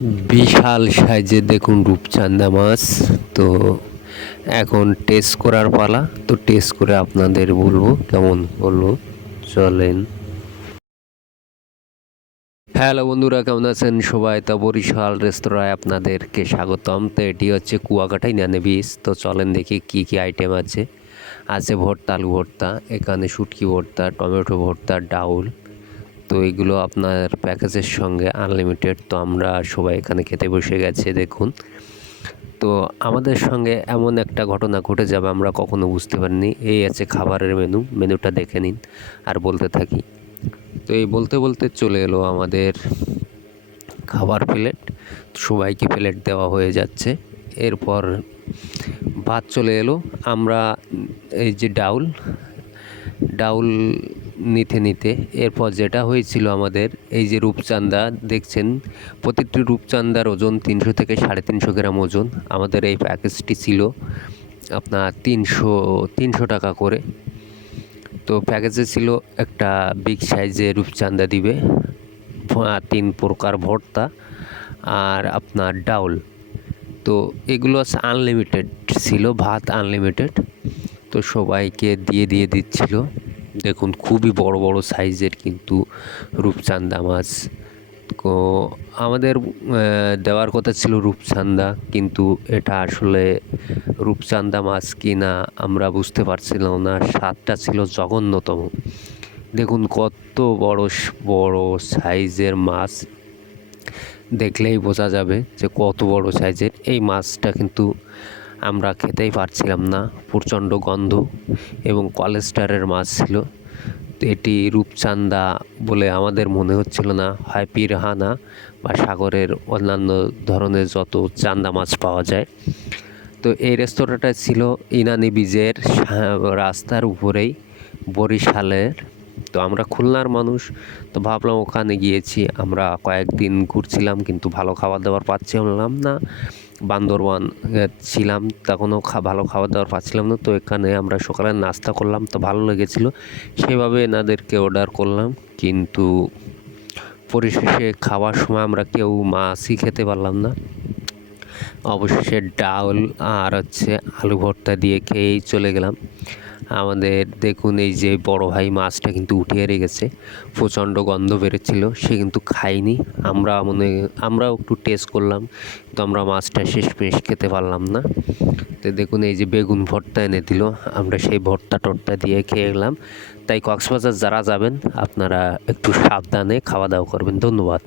বিশাল সাইজের দেখুন রূপচাঁদা মাছ। তো এখন টেস্ট করার পালা। তো টেস্ট করে আপনাদের বলবো কেমন হলো। চলেন। হ্যালো বন্ধুরা, কেমন আছেন সবাই? তা বরিশাল রেস্তোরাঁয় আপনাদেরকে স্বাগতম। তো এটি হচ্ছে কুয়াকাটাই নানে বীজ। তো চলেন দেখি কি কি আইটেম আছে। আছে ভর্তা, আলু ভর্তা, এখানে শুটকি ভর্তা, টমেটো ভর্তা, ডাউল। তো এগুলো আপনার প্যাকেজের সঙ্গে আনলিমিটেড। তো আমরা সবাই এখানে খেতে বসে গেছে দেখুন। তো আমাদের সঙ্গে এমন একটা ঘটনা ঘটে যাবে আমরা কখনো বুঝতে পারিনি। এই আছে খাবারের মেনুটা দেখে নিন আর বলতে থাকি। তো এই বলতে বলতে চলে এলো আমাদের খাবার প্লেট। সবাইকে প্লেট দেওয়া হয়ে যাচ্ছে। এরপর ভাত চলে এলো। আমরা এই যে ডাউল নিতে নিতে এরপর যেটা হয়েছিল আমাদের, এই যে রূপচাঁদা দেখছেন, প্রতিটি রূপচাঁদার ওজন 300 থেকে 350 গ্রাম ওজন। আমাদের এই প্যাকেজটি ছিল আপনার 300 টাকা করে। তো প্যাকেজে ছিল একটা বিগ সাইজের রূপচাঁদা দিবে, 3 প্রকার ভর্তা আর আপনার ডাউল। তো এগুলো আনলিমিটেড ছিল, ভাত আনলিমিটেড। তো সবাইকে দিয়ে দিচ্ছিল। দেখুন খুবই বড় বড় সাইজের কিন্তু রূপচাঁদা মাছ। তো আমাদের দেওয়ার কথা ছিল রূপচাঁদা, কিন্তু এটা আসলে রূপচাঁদা মাছ কি না আমরা বুঝতে পারছিলাম না। স্বাদটা ছিল জঘন্যতম। দেখুন কত বড় বড় সাইজের মাছ, দেখলেই বোঝা যাবে যে কত বড় সাইজের। এই মাছটা কিন্তু আমরা খেতেই পারছিলাম না, প্রচণ্ড গন্ধ এবং কোলেস্টারের মাছ ছিল। তো এটি রূপচাঁদা বলে আমাদের মনে হচ্ছিল না, হয় পিরাহানা বা সাগরের অন্যান্য ধরনের যত চান্দা মাছ পাওয়া যায়। তো এই রেস্তোরাঁটা ছিল ইনানি বীজের রাস্তার উপরেই, বরিশালের। তো আমরা খুলনার মানুষ, তো ভাবলাম ওখানে গিয়েছি, আমরা কয়েকদিন ঘুরছিলাম কিন্তু ভালো খাবার দাবার পাচ্ছিলাম না। বান্দরবান ছিলাম তখনও ভালো খাবার দাবার পাচ্ছিলাম না। তো এখানে আমরা সকালে নাস্তা করলাম, তো ভালো লেগেছিল, সেভাবে এনাদেরকে অর্ডার করলাম। কিন্তু পরিশেষে খাওয়ার সময় আমরা কেউ মাছই খেতে পারলাম না। অবশেষে ডাউল আর হচ্ছে আলু ভর্তা দিয়ে খেয়েই চলে গেলাম। আমাদের দেখুন এই যে বড় ভাই মাছটা কিন্তু উঠিয়ে রেখেছে, প্রচণ্ড গন্ধ বেরোচ্ছিল, সে কিন্তু খায়নি। আমরাও একটু টেস্ট করলাম, তো আমরা মাছটা শেষমেশ খেতে পারলাম না। তো দেখুন এই যে বেগুন ভর্তা এনে দিল, আমরা সেই ভর্তা টর্তা দিয়ে খেয়ে গেলাম। তাই কক্সবাজার যারা যাবেন আপনারা একটু সাবধানে খাওয়া দাওয়া করবেন। ধন্যবাদ।